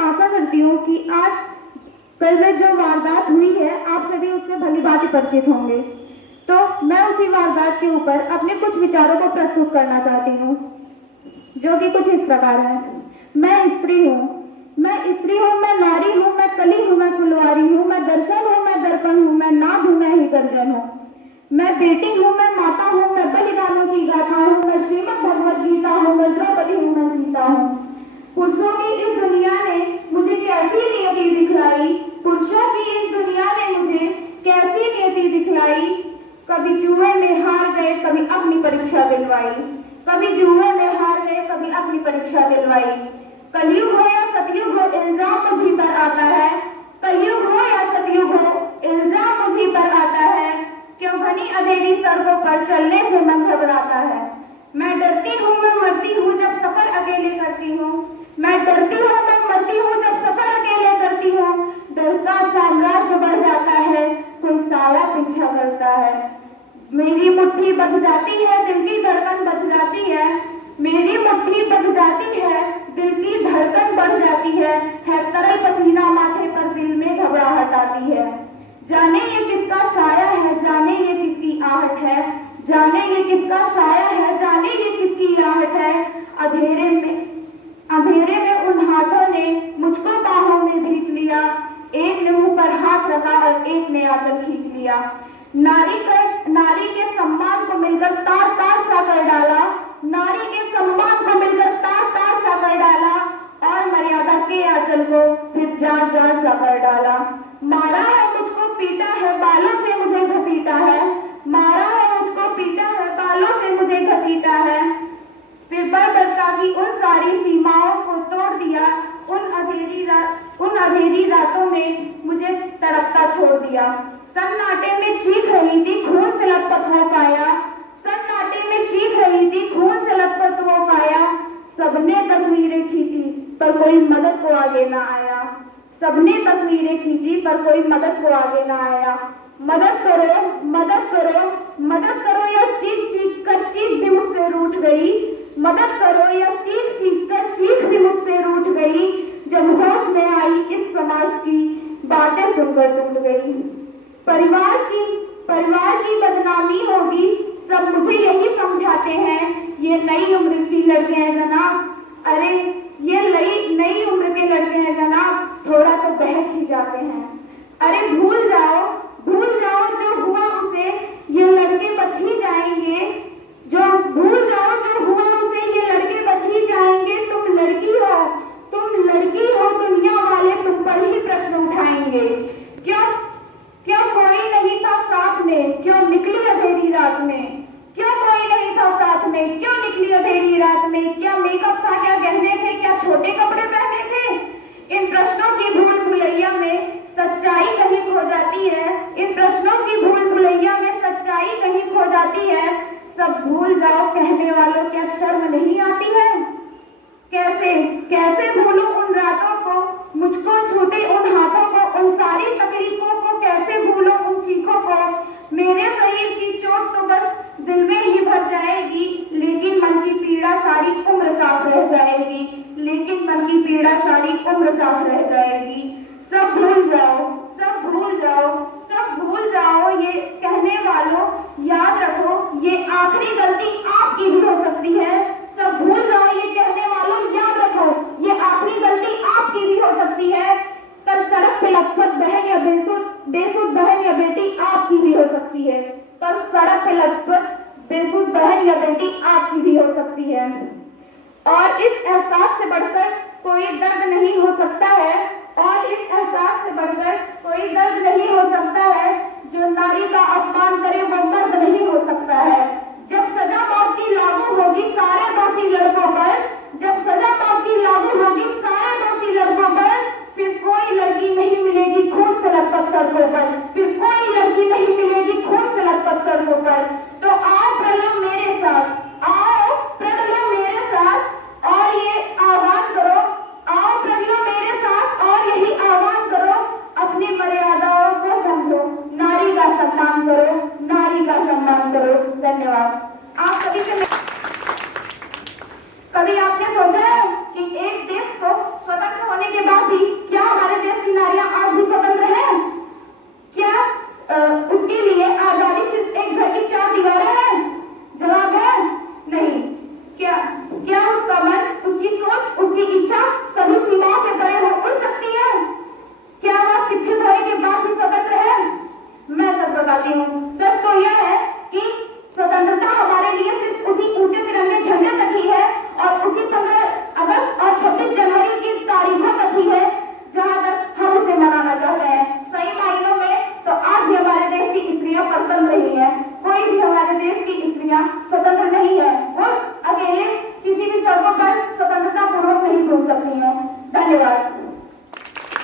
आशा करती हूँ कि आज कल में जो वारदात हुई है आप सभी उससे भली भांति परिचित होंगे। तो मैं उसी वारदात के ऊपर अपने कुछ विचारों को प्रस्तुत करना चाहती हूँ, जो कि कुछ इस प्रकार है। मैं स्त्री हूँ, मैं नारी हूँ, मैं कली हूँ, मैं फुलवारी हूँ, मैं दर्शन हूँ, मैं दर्पण हूँ, मैं नाद हूँ, मैं ही गर्जन हूँ। मैं बेटी हूँ, मैं माता हूँ, मैं बलिदानों की गाथा हूँ, मैं श्रीमद् भगवद गीता हूँ, मैं द्रौपदी हूँ, मैं सीता हूँ। पुरुषों की इस दुनिया ने मुझे कैसी नियति दिखलाई, पुरुषों की इस दुनिया ने मुझे कैसी नियति दिखलाई। कभी जुए में हार गए, कभी अपनी परीक्षा दिलवाई, कभी जुए में हार गए, कभी अपनी परीक्षा दिलवाई। कलयुग हो या सतयुग हो, इल्जाम मुझी पर आता है। कलयुग हो या सतयुग हो, इल्जाम मुझी पर आता है। क्यों घनी अंधेरी सड़कों पर चलने से मन घबराता है। मैं डरती हूँ, मैं मरती हूँ जब सफर अकेले करती हूँ। मैं डरती हूँ, मैं मरती हूँ जब सफर अकेले करती हूँ। डर का साम्राज्य बढ़ जाता है, कोई साया पीछा करता है। मेरी मुट्ठी बंध जाती है, दिल की धड़कन बढ़ जाती है। मेरी मुट्ठी बंध जाती है, दिल की धड़कन बढ़ जाती है तरल पसीना माथे पर, दिल में घबराहट आती है। जाने ये किसका साया है, जाने ये किसकी आहट है, जाने ये किसका साया है, जाने ये किसकी आहट है। अंधेरे में उन हाथों ने मुझको बाहों में भींच लिया। एक ने मुंह पर हाथ रखा और एक ने आंचल खींच लिया। नारी के सम्मान को मिलकर तार तार सा कर डाला, नारी के सम्मान को मिलकर तार तार सा कर डाला, और मर्यादा के आंचल को फिर जान जान सा कर डाला। मारा है मुझको, पीटा है, बालों से मुझे घसीटा है। मारा है मुझको, पीटा है, बालों से मुझे घसीटा है। फिर बर्बरता की उन सारी सीमाओं को तोड़ दिया। उन अंधेरी रातों में मुझे तड़पता छोड़ दिया। सन्नाटे में चीख रही थी, खून से लथपथ वो काया। सन्नाटे में चीख रही थी, खून से लथपथ वो काया। सबने तस्वीरें खींची पर कोई मदद को आगे ना आया। सबने तस्वीरें खींची पर कोई मदद को आगे ना आया। मदद करो, मदद करो, मदद करो, या चीख चीख कर चीख भी मुझसे रूठ गई। मदद करो, या चीख चीख कर चीख भी मुझसे रूठ गई। जब होश में आई इस समाज की बातें सुनकर टूट गई। परिवार की बदनामी होगी, सब मुझे यही समझाते हैं। ये नई उम्र की लड़के हैं जनाब, अरे ये नई उम्र के लड़के हैं जनाब, थोड़ा तो बहक ही जाते हैं। अरे भूल जाओ जो हुआ उसे, ये लड़के बच ही जाएंगे। जो भूल जाओ जो हुआ उसे, ये लड़के बच ही जाएंगे। तुम लड़की हो, दुनिया वाले तुम पर ही प्रश्न उठाएंगे। क्यों कोई नहीं था साथ में, क्यों निकली अंधेरी रात में। क्यों कोई नहीं था साथ में, क्यों निकली अंधेरी रात में। क्या मेकअप था, क्या गहने थे, क्या छोटे कपड़े पहने थे। इन प्रश्नों की भूल भुलैया में सच्चाई कहीं खो जाती है। इन प्रश्नों की भूल भुलैया में सच्चाई कहीं खो जाती है। सब भूल जाओ कहने वालों, क्या शर्म नहीं आती है। कैसे भूलूं उन रातों को, मुझको छूटे उन हाथों को, उन सारी तकलीफों को। कैसे भूलूं उन चीखों को। मेरे शरीर की चोट तो बस दिल में ही भर जाएगी, लेकिन मन की पीड़ा सारी उम्र साथ रह जाएगी। लेकिन मन की पीड़ा सारी उम्र साथ रह जाएगी। सब भूल जाओ, सब भूल जाओ, सब भूल जाओ ये कहने वालों, याद रखो ये आखिरी गलती आपकी भी हो सकती है। सब भूल जाओ ये कहने वालों, याद रखो ये आखिरी गलती आपकी भी हो सकती है। कल सड़क पे लथपथ बहन या बेसुध बहन या बेटी आपकी भी हो सकती है। कल सड़क पे लथपथ बेसुध बहन या बेटी आपकी भी हो सकती है। और इस एहसास से बढ़कर कोई दर्द नहीं हो सकता है, और इस एहसास से बढ़कर कोई दर्द नहीं हो सकता है। जो नारी का अपमान करे वो मर्द नहीं हो सकता है। जब सजा मौत की लागू होगी सारे दोषी लड़कों पर, जब सजा मौत की लागू होगी सारे दोषी लड़कों पर, फिर कोई लड़की नहीं मिलेगी खून से लथपथ सड़कों पर। फिर कोई लड़की नहीं मिलेगी खून से लथपथ सड़कों पर। तो आओ प्रण लो मेरे साथ, आओ प्रण लो मेरे साथ, और ये आह्वान करो। आओ प्रण लो मेरे साथ और यही आह्वान करो। अपनी मर्यादाओं को समझो, नारी का सम्मान करो, नारी का सम्मान करो। धन्यवाद। आप सभी से के बाद भी क्या हमारे देश की नारियां आज भी स्वतंत्र हैं? क्या उसके लिए आजादी सिर्फ एक घर की 4 दीवारें हैं? जवाब है नहीं। क्या क्या उसका मन, उसकी सोच, उसकी इच्छा सभी सीमाओं से परे हो उड़ सकती है? क्या वह शिक्षित होने के बाद भी स्वतंत्र है? मैं सच बताती हूँ, सच तो यह है कि स्वतंत्रता हमारे लिए सिर्फ उसी ऊंचे तिरंगे झंडे तक ही है और उसी 15 अगस्त और 26 जनवरी की तारीखों तक ही है जहां तक हम उसे मनाना चाहते हैं। सही मायनों में तो आज भी हमारे देश की स्त्रियां परतंत्र ही है। कोई भी हमारे देश की स्त्रियां